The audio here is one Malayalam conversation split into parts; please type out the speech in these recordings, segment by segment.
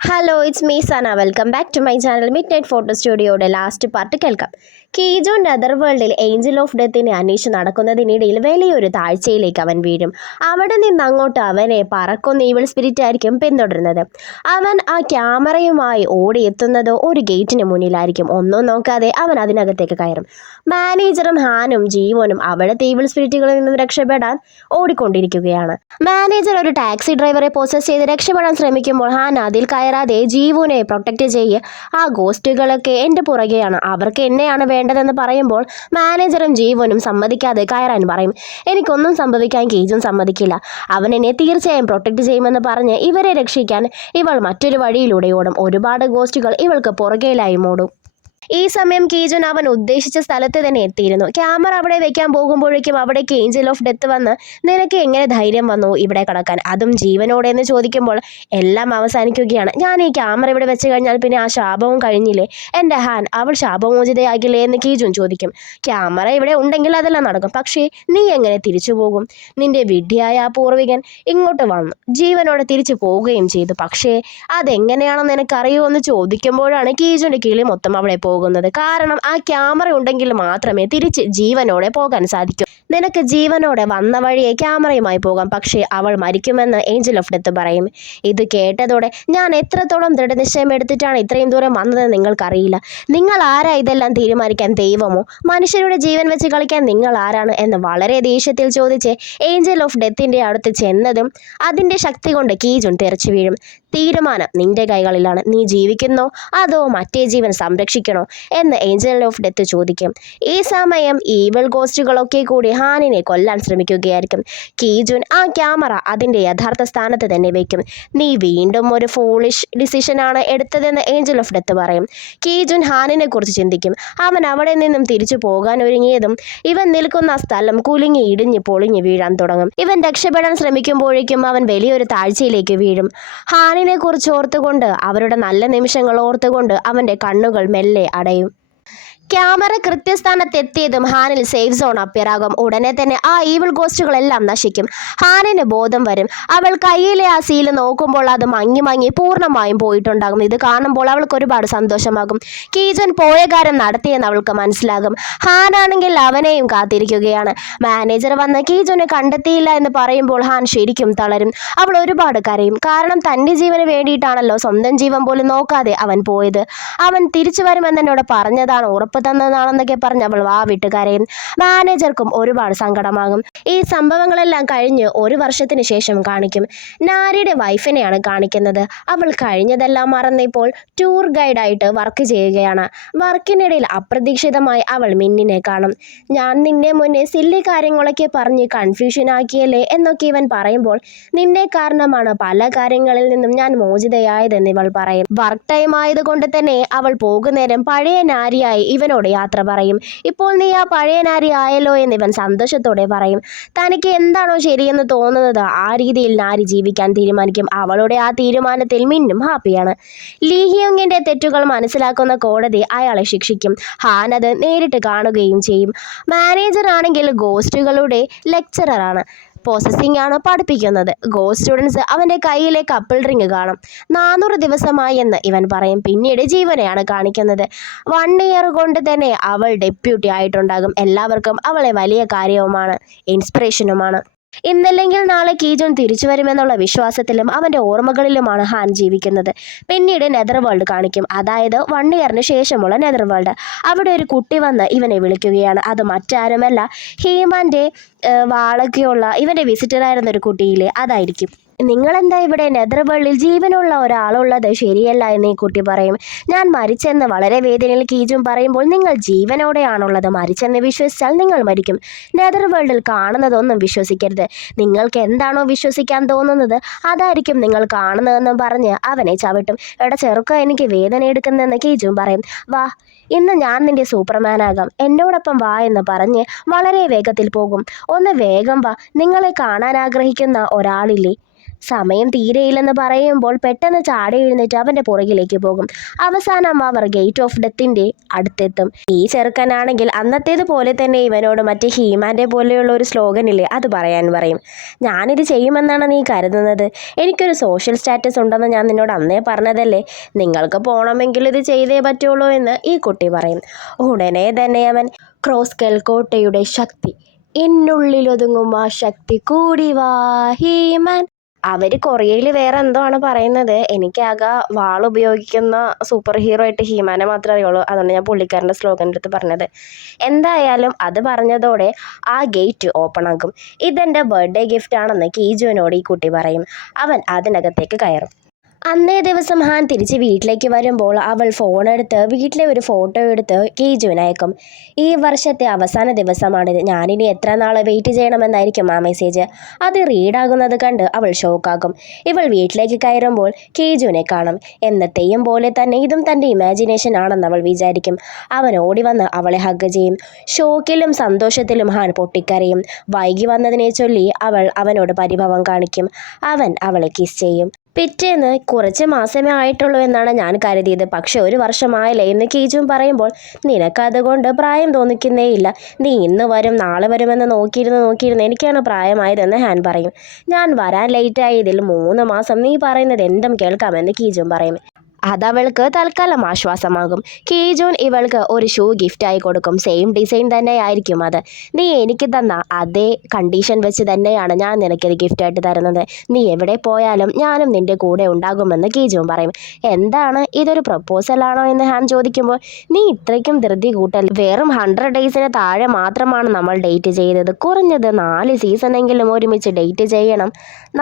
Hello it's me Sana welcome back to my channel midnight photo സ്റ്റുഡിയോയുടെ ലാസ്റ്റ് പാർട്ട് കേൾക്കാം. കീജോ നെതർ വേൾഡിൽ ഏഞ്ചൽ ഓഫ് ഡെത്തിനെ അന്വേഷിച്ച് നടക്കുന്നതിനിടയിൽ വലിയൊരു താഴ്ചയിലേക്ക് അവൻ വീഴും. അവിടെ നിന്ന് അങ്ങോട്ട് അവനെ പറക്കുന്ന ഈവിൾ സ്പിരിറ്റ് ആയിരിക്കും പിന്തുടരുന്നത്. അവൻ ആ ക്യാമറയുമായി ഓടിയെത്തുന്നത് ഒരു ഗേറ്റിന് മുന്നിലായിരിക്കും. ഒന്നും നോക്കാതെ അവൻ അതിനകത്തേക്ക് കയറും. മാനേജറും ഹാനും ജീവനും അവിടുത്തെ ഈവിൾ സ്പിരിറ്റുകളിൽ നിന്നും രക്ഷപ്പെടാൻ ഓടിക്കൊണ്ടിരിക്കുകയാണ്. മാനേജർ ഒരു ടാക്സി ഡ്രൈവറെ പോസസ് ചെയ്ത് രക്ഷപ്പെടാൻ ശ്രമിക്കുമ്പോൾ ഹാൻ അതിൽ കയറാതെ ജീവനെ പ്രൊട്ടക്റ്റ് ചെയ്യുക. ആ ഗോസ്റ്റുകളൊക്കെ എൻ്റെ പുറകെയാണ്, അവർക്ക് എന്നെയാണ് വേണ്ടതെന്ന് പറയുമ്പോൾ മാനേജറും ജീവനും സമ്മതിക്കാതെ കയറാൻ പറയും. എനിക്കൊന്നും സംഭവിക്കാൻ കീജും സമ്മതിക്കില്ല, അവൻ എന്നെ തീർച്ചയായും പ്രൊട്ടക്റ്റ് ചെയ്യുമെന്ന് പറഞ്ഞ് ഇവരെ രക്ഷിക്കാൻ ഇവൾ മറ്റൊരു വഴിയിലൂടെ ഓടും. ഒരുപാട് ഗോസ്റ്റുകൾ ഇവൾക്ക് പുറകെയിലായി ഓടും. ഈ സമയം കീജുൻ അവൻ ഉദ്ദേശിച്ച സ്ഥലത്ത് തന്നെ എത്തിയിരുന്നു. ക്യാമറ അവിടെ വെക്കാൻ പോകുമ്പോഴേക്കും അവിടേക്ക് ഏഞ്ചൽ ഓഫ് ഡെത്ത് വന്ന് നിനക്ക് എങ്ങനെ ധൈര്യം വന്നു ഇവിടെ കിടക്കാൻ, അതും ജീവനോടെ എന്ന് ചോദിക്കുമ്പോൾ എല്ലാം അവസാനിക്കുകയാണ്. ഞാൻ ഈ ക്യാമറ ഇവിടെ വെച്ച് കഴിഞ്ഞാൽ പിന്നെ ആ ശാപവും കഴിഞ്ഞില്ലേ, എൻ്റെ ഹാൻ അവൾ ശാപമോചിതയാകില്ലേ എന്ന് കീജുൻ ചോദിക്കും. ക്യാമറ ഇവിടെ ഉണ്ടെങ്കിൽ അതെല്ലാം നടക്കും, പക്ഷേ നീ എങ്ങനെ തിരിച്ചു പോകും? നിന്റെ വിഡ്ഢിയായ ആ പൂർവികൻ ഇങ്ങോട്ട് വന്നു ജീവനോടെ തിരിച്ചു പോവുകയും ചെയ്തു, പക്ഷേ അതെങ്ങനെയാണെന്ന് നിനക്കറിയുമോ എന്ന് ചോദിക്കുമ്പോഴാണ് കീജുൻ്റെ കിളി മൊത്തം അവിടെ പോകുന്നത്. കാരണം ആ ക്യാമറ ഉണ്ടെങ്കിൽ മാത്രമേ തിരിച്ച് ജീവനോടെ പോകാൻ സാധിക്കൂ. നിനക്ക് ജീവനോടെ വന്ന വഴിയെ ക്യാമറയുമായി പോകാം, പക്ഷേ അവൾ മരിക്കുമെന്ന് ഏഞ്ചൽ ഓഫ് ഡെത്ത് പറയും. ഇത് കേട്ടതോടെ ഞാൻ എത്രത്തോളം ദൃഢനിശ്ചയം എടുത്തിട്ടാണ് ഇത്രയും ദൂരം വന്നതെന്ന് നിങ്ങൾക്കറിയില്ല. നിങ്ങൾ ആരാ ഇതെല്ലാം തീരുമാനിക്കാൻ, ദൈവമോ? മനുഷ്യരുടെ ജീവൻ വെച്ച് കളിക്കാൻ നിങ്ങൾ ആരാണ് എന്ന് വളരെ ദേഷ്യത്തിൽ ചോദിച്ച് ഏഞ്ചൽ ഓഫ് ഡെത്തിൻ്റെ അടുത്ത് ചെന്നതും അതിൻ്റെ ശക്തി കൊണ്ട് കീജുൻ തെറിച്ചു വീഴും. തീരുമാനം നിന്റെ കൈകളിലാണ്, നീ ജീവിക്കുന്നോ അതോ മറ്റേ ജീവൻ സംരക്ഷിക്കണോ എന്ന് ഏഞ്ചൽ ഓഫ് ഡെത്ത് ചോദിക്കും. ഈ സമയം ഈവിൾ ഗോസ്റ്റുകളൊക്കെ കൂടി ഹാനിനെ കൊല്ലാൻ ശ്രമിക്കുകയായിരിക്കും. കീജുൻ ആ ക്യാമറ അതിൻ്റെ യഥാർത്ഥ സ്ഥാനത്ത് തന്നെ വയ്ക്കും. നീ വീണ്ടും ഒരു ഫൂളിഷ് ഡിസിഷനാണ് എടുത്തതെന്ന് ഏഞ്ചൽ ഓഫ് ഡെത്ത് പറയും. കീജുൻ ഹാനിനെ കുറിച്ച് ചിന്തിക്കും. അവൻ അവിടെ നിന്നും തിരിച്ചു പോകാൻ ഒരുങ്ങിയതും ഇവൻ നിൽക്കുന്ന സ്ഥലം കുലുങ്ങി ഇടിഞ്ഞ് പൊളിഞ്ഞ് വീഴാൻ തുടങ്ങും. ഇവൻ രക്ഷപ്പെടാൻ ശ്രമിക്കുമ്പോഴേക്കും അവൻ വലിയൊരു താഴ്ചയിലേക്ക് വീഴും. ഹാനിനെ കുറിച്ച് ഓർത്തുകൊണ്ട്, അവരുടെ നല്ല നിമിഷങ്ങൾ ഓർത്തുകൊണ്ട് അവൻ്റെ കണ്ണുകൾ മെല്ലെ അടയും. ക്യാമറ കൃത്യസ്ഥാനത്തെത്തിയതും ഹാനിൽ സേഫ് സോൺ അപ്പിയറാകും. ഉടനെ തന്നെ ആ ഈവിൾ ഗോസ്റ്റുകളെല്ലാം നശിക്കും. ഹാനിന് ബോധം വരും. അവൾ കയ്യിലെ ആ സീല് നോക്കുമ്പോൾ അത് മങ്ങി മങ്ങി പൂർണ്ണമായും പോയിട്ടുണ്ടാകും. ഇത് കാണുമ്പോൾ അവൾക്ക് ഒരുപാട് സന്തോഷമാകും. കീജൻ പോയ കാര്യം നടത്തിയെന്ന് അവൾക്ക് മനസ്സിലാകും. ഹാനാണെങ്കിൽ അവനെയും കാത്തിരിക്കുകയാണ്. മാനേജർ വന്ന് കീജനെ കണ്ടെത്തിയില്ല എന്ന് പറയുമ്പോൾ ഹാൻ ശരിക്കും തളരും. അവൾ ഒരുപാട് കരയും. കാരണം തൻ്റെ ജീവന് വേണ്ടിയിട്ടാണല്ലോ സ്വന്തം ജീവൻ പോലും നോക്കാതെ അവൻ പോയത്. അവൻ തിരിച്ചു വരുമെന്ന് എന്നോട് പറഞ്ഞതാണ്, ഉറപ്പ് തന്നതാണെന്നൊക്കെ പറഞ്ഞ് അവൾ വിട്ട് കരയും. മാനേജർക്കും ഒരുപാട് സങ്കടമാകും. ഈ സംഭവങ്ങളെല്ലാം കഴിഞ്ഞ് ഒരു വർഷത്തിന് ശേഷം കാണിക്കും. നാരിയുടെ വൈഫിനെയാണ് കാണിക്കുന്നത്. അവൾ കഴിഞ്ഞതെല്ലാം മറന്നിപ്പോൾ ടൂർ ഗൈഡായിട്ട് വർക്ക് ചെയ്യുകയാണ്. വർക്കിനിടയിൽ അപ്രതീക്ഷിതമായി അവൾ മിന്നിനെ കാണും. ഞാൻ നിന്നെ മുന്നേ സില്ലി കാര്യങ്ങളൊക്കെ പറഞ്ഞ് കൺഫ്യൂഷൻ ആക്കിയല്ലേ എന്നൊക്കെ ഇവൻ പറയുമ്പോൾ, നിന്നെ കാരണമാണ് പല കാര്യങ്ങളിൽ നിന്നും ഞാൻ മോചിതയായതെന്ന് ഇവൾ പറയും. വർക്ക് ടൈം ആയതുകൊണ്ട് തന്നെ അവൾ പോകുന്നേരം പഴയ നാരിയായി ഇവനോട് യാത്ര പറയും. ഇപ്പോൾ നീ ആ പഴയ നാരി ആയല്ലോ എന്ന് ഇവൻ സന്തോഷത്തോടെ പറയും. തനിക്ക് എന്താണോ ശരിയെന്ന് തോന്നുന്നത് ആ രീതിയിൽ നാരി ജീവിക്കാൻ തീരുമാനിക്കും. അവളുടെ ആ തീരുമാനത്തിൽ മിന്നും ഹാപ്പിയാണ്. ലീ ഹ്യൂങ്ങിൻ്റെ തെറ്റുകൾ മനസ്സിലാക്കുന്ന കോടതി അയാളെ ശിക്ഷിക്കും. ഹാൻ അത് നേരിട്ട് കാണുകയും ചെയ്യും. മാനേജർ ആണെങ്കിൽ ഗോസ്റ്റുകളുടെ ലെക്ചററാണ്. പ്രോസസ്സിംഗ് ആണ് പഠിപ്പിക്കുന്നത്. ഗോസ്റ്റ് സ്റ്റുഡൻസ് അവൻ്റെ കയ്യിലെ കപ്പിൾ റിങ് കാണും. 400 ദിവസമായി എന്ന് ഇവൻ പറയും. പിന്നീട് ജീവനെയാണ് കാണിക്കുന്നത്. 1 ഇയർ കൊണ്ട് തന്നെ അവൾ ഡെപ്യൂട്ടി ആയിട്ടുണ്ടാകും. എല്ലാവർക്കും അവളെ വലിയ കാര്യവുമാണ്, ഇൻസ്പിറേഷനുമാണ്. ഇന്നല്ലെങ്കിൽ നാളെ കീജോൻ തിരിച്ചു വരുമെന്നുള്ള വിശ്വാസത്തിലും അവൻ്റെ ഓർമ്മകളിലുമാണ് ഹാൻ ജീവിക്കുന്നത്. പിന്നീട് നെതർ വേൾഡ് കാണിക്കും, അതായത് 1 ഇയറിന് ശേഷമുള്ള നെതർ വേൾഡ്. അവിടെ ഒരു കുട്ടി വന്ന് ഇവനെ വിളിക്കുകയാണ്. അത് മറ്റാരുമല്ല, ഹീമാൻ്റെ വാളൊക്കെയുള്ള ഇവൻ്റെ വിസിറ്ററായിരുന്ന ഒരു കുട്ടിയില്ലേ, അതായിരിക്കും. നിങ്ങളെന്താ ഇവിടെ നെതർ വേൾഡിൽ ജീവനുള്ള ഒരാളുള്ളത് ശരിയല്ല എന്ന് ഈ കുട്ടി പറയും. ഞാൻ മരിച്ചെന്ന് വളരെ വേദനയിൽ കീജും പറയുമ്പോൾ, നിങ്ങൾ ജീവനോടെയാണുള്ളത്, മരിച്ചെന്ന് വിശ്വസിച്ചാൽ നിങ്ങൾ മരിക്കും. നെതർ വേൾഡിൽ കാണുന്നതൊന്നും വിശ്വസിക്കരുത്. നിങ്ങൾക്ക് എന്താണോ വിശ്വസിക്കാൻ തോന്നുന്നത് അതായിരിക്കും നിങ്ങൾ കാണുന്നതെന്നും പറഞ്ഞ് അവനെ ചവിട്ടും. എടാ ചെറുക്ക, എനിക്ക് വേദന എടുക്കുന്നതെന്ന് കീജും പറയും. വാ, ഇന്ന് ഞാൻ നിന്റെ സൂപ്പർമാനാകാം, എന്നോടൊപ്പം വാ എന്ന് പറഞ്ഞ് വളരെ വേഗത്തിൽ പോകും. ഒന്ന് വേഗം വാ, നിങ്ങളെ കാണാൻ ആഗ്രഹിക്കുന്ന ഒരാളില്ലേ. സമയം തീരെയില്ലെന്ന് പറയുമ്പോൾ പെട്ടെന്ന് ചാടി എഴുന്നേറ്റ് അവൻ്റെ പുറകിലേക്ക് പോകും. അവസാനം അവർ ഗേറ്റ് ഓഫ് ഡെത്തിൻ്റെ അടുത്തെത്തും. ഈ ചെറുക്കനാണെങ്കിൽ അന്നത്തേത് പോലെ തന്നെ ഇവനോട് മറ്റേ ഹീമാൻ്റെ പോലെയുള്ള ഒരു സ്ലോഗനില്ലേ അത് പറയാൻ പറയും. ഞാനിത് ചെയ്യുമെന്നാണ് നീ കരുതുന്നത്? എനിക്കൊരു സോഷ്യൽ സ്റ്റാറ്റസ് ഉണ്ടെന്ന് ഞാൻ നിന്നോട് അന്നേ പറഞ്ഞതല്ലേ. നിങ്ങൾക്ക് പോകണമെങ്കിൽ ഇത് ചെയ്തേ പറ്റുള്ളൂ എന്ന് ഈ കുട്ടി പറയും. ഉടനെ തന്നെ അവൻ ക്രോസ്കൽ കോട്ടയുടെ ശക്തി എന്നുള്ളിലൊതുങ്ങും ആ ശക്തി കൂടി വാ ഹീമാൻ. അവർ കൊറിയയിൽ വേറെ എന്തോ ആണ് പറയുന്നത്. എനിക്കാകെ വാളുപയോഗിക്കുന്ന സൂപ്പർ ഹീറോ ആയിട്ട് ഹീമാനെ മാത്രമേ അറിയുള്ളൂ. അതുകൊണ്ട് ഞാൻ പുള്ളിക്കാരൻ്റെ സ്ലോഗൻ്റെ അടുത്ത് പറഞ്ഞത്. എന്തായാലും അത് പറഞ്ഞതോടെ ആ ഗേറ്റ് ഓപ്പൺ ആക്കും. ഇതെൻ്റെ ബർത്ത്ഡേ ഗിഫ്റ്റ് ആണെന്ന് കീജുവിനോട് ഈ കുട്ടി പറയും. അവൻ അതിനകത്തേക്ക് കയറും. അന്നേ ദിവസം ഹാൻ തിരിച്ച് വീട്ടിലേക്ക് വരുമ്പോൾ അവൾ ഫോണെടുത്ത് വീട്ടിലെ ഒരു ഫോട്ടോ എടുത്ത് കീജുവിന് അയക്കും. ഈ വർഷത്തെ അവസാന ദിവസമാണിത്. ഞാനിനി എത്ര നാൾ വെയിറ്റ് ചെയ്യണമെന്നായിരിക്കും ആ മെസ്സേജ്. അത് റീഡാകുന്നത് കണ്ട് അവൾ ഷോക്കാകും. ഇവൾ വീട്ടിലേക്ക് കയറുമ്പോൾ കീജുവിനെ കാണും. എന്നത്തെയും പോലെ തന്നെ ഇതും തൻ്റെ ഇമാജിനേഷൻ ആണെന്ന് അവൾ വിചാരിക്കും. അവൻ ഓടി വന്ന് അവളെ ഹഗ് ചെയ്യും. ഷോക്കിലും സന്തോഷത്തിലും ഹാൻ പൊട്ടിക്കരയും. വൈകി വന്നതിനെ ചൊല്ലി അവൾ അവനോട് പരിഭവം കാണിക്കും. അവൻ അവളെ കിസ് ചെയ്യും. പിറ്റേന്ന് കുറച്ച് മാസമേ ആയിട്ടുള്ളൂ എന്നാണ് ഞാൻ കരുതിയത്, പക്ഷെ 1 വർഷമായില്ലേ എന്ന് കീജും പറയുമ്പോൾ നിനക്കതുകൊണ്ട് പ്രായം തോന്നിക്കുന്നേയില്ല. നീ ഇന്ന് വരും നാളെ വരുമെന്ന് നോക്കിയിരുന്ന് എനിക്കാണ് പ്രായമായതെന്ന് ഹാൻ പറയും. ഞാൻ വരാൻ ലേറ്റായതിൽ 3 മാസം നീ പറയുന്നത് എന്തും കേൾക്കാമെന്ന് കീജും പറയും. അതവൾക്ക് തൽക്കാലം ആശ്വാസമാകും. കീജോൻ ഇവൾക്ക് ഒരു ഷൂ ഗിഫ്റ്റായി കൊടുക്കും. സെയിം ഡിസൈൻ തന്നെയായിരിക്കും അത്. നീ എനിക്ക് തന്ന അതേ കണ്ടീഷൻ വെച്ച് തന്നെയാണ് ഞാൻ നിനക്കിത് ഗിഫ്റ്റായിട്ട് തരുന്നത്. നീ എവിടെ പോയാലും ഞാനും നിൻ്റെ കൂടെ ഉണ്ടാകുമെന്ന് കീജോൻ പറയും. എന്താണ് ഇതൊരു പ്രപ്പോസലാണോ എന്ന് ഹാൻ ചോദിക്കുമ്പോൾ നീ ഇത്രയ്ക്കും ധൃതി കൂട്ടൽ. വെറും 100 ഡേയ്സിന് താഴെ മാത്രമാണ് നമ്മൾ ഡേറ്റ് ചെയ്തത്. കുറഞ്ഞത് 4 സീസണെങ്കിലും ഒരുമിച്ച് ഡേറ്റ് ചെയ്യണം.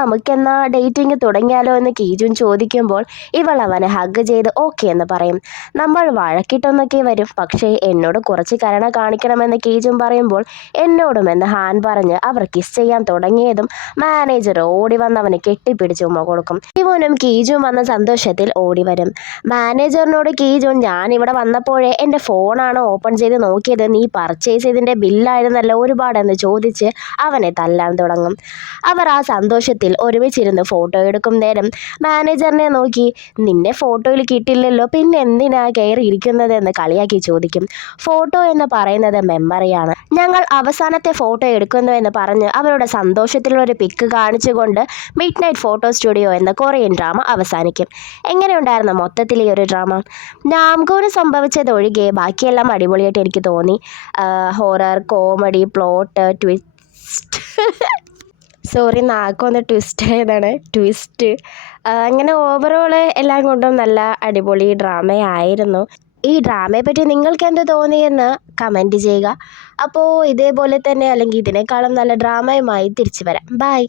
നമുക്കെന്നാ ഡേറ്റിംഗ് തുടങ്ങിയാലോ എന്ന് കീജുൻ ചോദിക്കുമ്പോൾ ഇവൾ അവനെ ഹഗ് ചെയ്ത് ഓക്കെ എന്ന് പറയും. നമ്മൾ വഴക്കിട്ടൊന്നൊക്കെ വരും, പക്ഷേ എന്നോട് കുറച്ച് കരുണ കാണിക്കണമെന്ന് കീജും പറയുമ്പോൾ എന്നോടുമെന്ന് ഹാൻ പറഞ്ഞ് അവർ കിസ് ചെയ്യാൻ തുടങ്ങിയതും മാനേജർ ഓടി വന്ന് അവനെ കെട്ടിപ്പിടിച്ച് ഉമ്മ കൊടുക്കും. ഇവനും കീജും വന്ന സന്തോഷത്തിൽ ഓടി വരും. മാനേജറിനോട് കീജുൻ ഞാൻ ഇവിടെ വന്നപ്പോഴേ എൻ്റെ ഫോണാണ് ഓപ്പൺ ചെയ്ത് നോക്കിയത്, നീ പർച്ചേസ് ചെയ്തതിൻ്റെ ബില്ലായിരുന്നല്ലോ ഒരുപാടെന്ന് ചോദിച്ച് അവനെ തല്ലാൻ തുടങ്ങും. അവർ ആ സന്തോഷത്തിൽ ഒരുമിച്ചിരുന്ന് ഫോട്ടോ എടുക്കും നേരം മാനേജറിനെ നോക്കി നിന്നെ ഫോട്ടോയിൽ കിട്ടില്ലല്ലോ പിന്നെ എന്തിനാ കയറി ഇരിക്കുന്നതെന്ന് കളിയാക്കി ചോദിക്കും. ഫോട്ടോ എന്ന് പറയുന്നത് മെമ്മറിയാണ്. ഞങ്ങൾ അവസാനത്തെ ഫോട്ടോ എടുക്കുന്നു എന്ന് പറഞ്ഞ് അവരുടെ സന്തോഷത്തിലുള്ളൊരു പിക്ക് കാണിച്ചുകൊണ്ട് മിഡ് നൈറ്റ് ഫോട്ടോ സ്റ്റുഡിയോ എന്ന കൊറിയൻ ഡ്രാമ അവസാനിക്കും. എങ്ങനെയുണ്ടായിരുന്നു മൊത്തത്തിൽ ഈ ഒരു ഡ്രാമ? നാംകോന് സംഭവിച്ചതൊഴികെ ബാക്കിയെല്ലാം അടിപൊളിയായിട്ട് എനിക്ക് തോന്നി. Horror, comedy, plot, twist sorry നാക്കൊന്ന് ട്വിസ്റ്റ് ആയതാണ് ട്വിസ്റ്റ്. അങ്ങനെ ഓവറോൾ എല്ലാം കൊണ്ടും നല്ല അടിപൊളി ഡ്രാമയായിരുന്നു. ഈ ഡ്രാമയെ പറ്റി നിങ്ങൾക്ക് എന്ത് തോന്നിയെന്ന് കമൻറ്റ് ചെയ്യുക. അപ്പോൾ ഇതേപോലെ തന്നെ അല്ലെങ്കിൽ ഇതിനേക്കാളും നല്ല ഡ്രാമയുമായി തിരിച്ചു വരാം. ബൈ.